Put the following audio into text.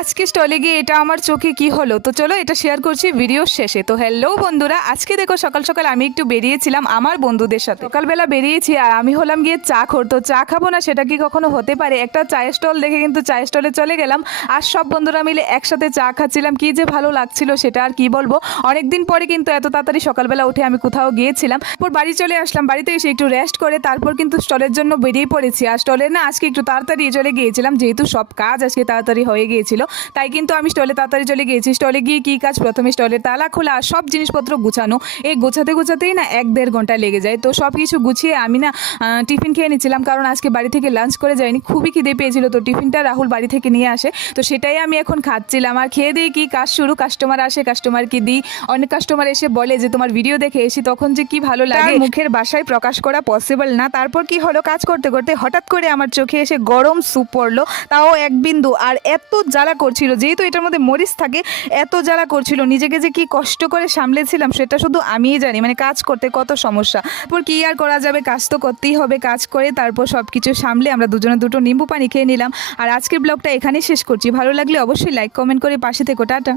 আজকে স্টলে গিয়ে এটা আমার চোখে কি হলো, তো চলো এটা শেয়ার করছি ভিডিওর শেষে। তো হ্যালো বন্ধুরা, আজকে দেখো সকাল সকাল আমি একটু বেরিয়েছিলাম আমার বন্ধুদের সাথে। সকালবেলা বেরিয়েছি আর আমি হলাম গিয়ে চা খোর। তো চা খাবো না সেটা কি কখনো হতে পারে? একটা চায়ের স্টল দেখে কিন্তু চায়ের স্টলে চলে গেলাম আর সব বন্ধুরা মিলে একসাথে চা খাচ্ছিলাম। কি যে ভালো লাগছিল সেটা আর কি বলবো। অনেকদিন পরে কিন্তু এত তাড়াতাড়ি সকালবেলা উঠে আমি কোথাও গিয়েছিলাম। তারপর বাড়ি চলে আসলাম, বাড়িতে এসে একটু রেস্ট করে তারপর কিন্তু স্টলের জন্য বেরিয়ে পড়েছি। আর স্টলে না আজকে একটু তাড়াতাড়ি চলে গিয়েছিলাম, যেহেতু সব কাজ আজকে তাড়াতাড়ি হয়ে গিয়েছিল, তাই কিন্তু আমি স্টলে তাড়াতাড়ি চলে গিয়েছি। স্টলে গিয়ে কী কাজ, প্রথমে স্টলের তালা খোলা আর সব জিনিসপত্র গুছানো। এই গোছাতেই না 1-1.5 ঘন্টা লেগে যায়। তো সব কিছু গুছিয়ে আমি না টিফিন খেয়ে নিচ্ছিলাম, কারণ আজকে বাড়ি থেকে লাঞ্চ করে যাইনি, খুবই খিদে পেয়েছিল। তো টিফিনটা রাহুল বাড়ি থেকে নিয়ে আসে, তো সেটাই আমি এখন খাচ্ছিলাম। আর খেয়ে দিয়ে কি কাজ শুরু, কাস্টমার আসে, কাস্টমারকে দিই। অনেক কাস্টমার এসে বলে যে তোমার ভিডিও দেখে এসি, তখন যে কি ভালো লাগে মুখের ভাষায় প্রকাশ করা পসিবল না। তারপর কি হলো, কাজ করতে করতে হঠাৎ করে আমার চোখে এসে গরম স্যুপ পড়লো, তাও 1 বিন্দু। আর এত জ্বালা করছিল, যেহেতু এটার মধ্যে মরিচ থাকে, এত জ্বালা করছিল। নিজেকে যে কি কষ্ট করে সামলেছিলাম সেটা শুধু আমিই জানি, মানে কাজ করতে কত সমস্যা। তারপর কি আর করা যাবে, কাজ তো করতেই হবে। কাজ করে তারপর সব কিছু সামলে আমরা দুজনে দুটো নিম্বু পানি খেয়ে নিলাম। আর আজকের ব্লগটা এখানেই শেষ করছি। ভালো লাগলে অবশ্যই লাইক কমেন্ট করে পাশে থেকো। টাটা।